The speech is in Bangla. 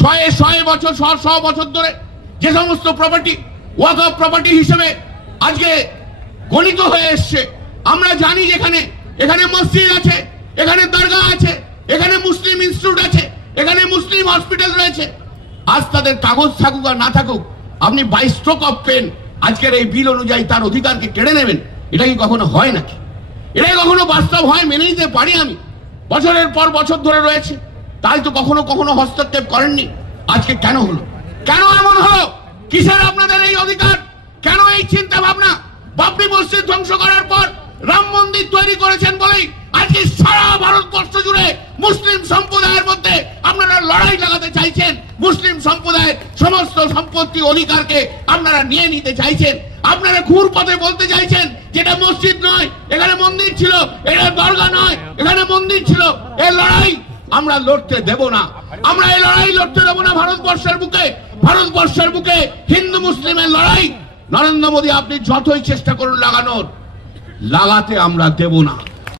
শয়ে বছর শ বছর ধরে যে সমস্ত প্রপার্টি ওয়াকফ প্রপার্টি হিসেবে আজকে গণিত হয়ে এসছে, আমরা জানি যেখানে এখানে মসজিদ আছে, এখানে দরগা আছে, এখানে মুসলিম ইনস্টিটিউট আছে, এখানে মুসলিম হসপিটাল রয়েছে। আজ তাদের কাগজ থাকুক আর না থাকুক, আপনি বাই স্ট্রোক অফ পেন আজকের এই বিল অনুযায়ী তার অধিকারকে কেড়ে নেবেন, এটা কি কখনো হয় নাকি? এটাই কখনো বাস্তব হয়? মেনে নিতে পারি আমি। বছরের পর বছর ধরে রয়েছে, তাই তো কখনো কখনো হস্তক্ষেপ করেননি। আজকে কেন হলো? কেন এমন হলো? কিসের আপনাদের এই অধিকার? কেন এই চিন্তা ভাবনা? বাবরি মসজিদ ধ্বংস করার পর রাম মন্দির তৈরি করেছেন বলেই আজকে সারা ভারতবর্ষ জুড়ে মুসলিম সম্প্রদায়ের মধ্যে আপনারা লড়াই লাগাতে চাইছেন। মুসলিম সম্প্রদায়ের সমস্ত সম্পত্তি অধিকারকে আপনারা নিয়ে নিতে চাইছেন। আপনারা ঘুর পথে বলতে চাইছেন যেটা মসজিদ নয়, এখানে মন্দির ছিল, এটা দরগা নয়, এখানে মন্দির ছিল। এই লড়াই আমরা লড়তে দেব না। আমরা এই লড়াই লড়তে দেব না ভারতবর্ষের বুকে। ভারতবর্ষের বুকে হিন্দু মুসলিমের লড়াই নরেন্দ্র মোদী আপনি যতই চেষ্টা করুন লাগানোর, লাগাতে আমরা দেব না।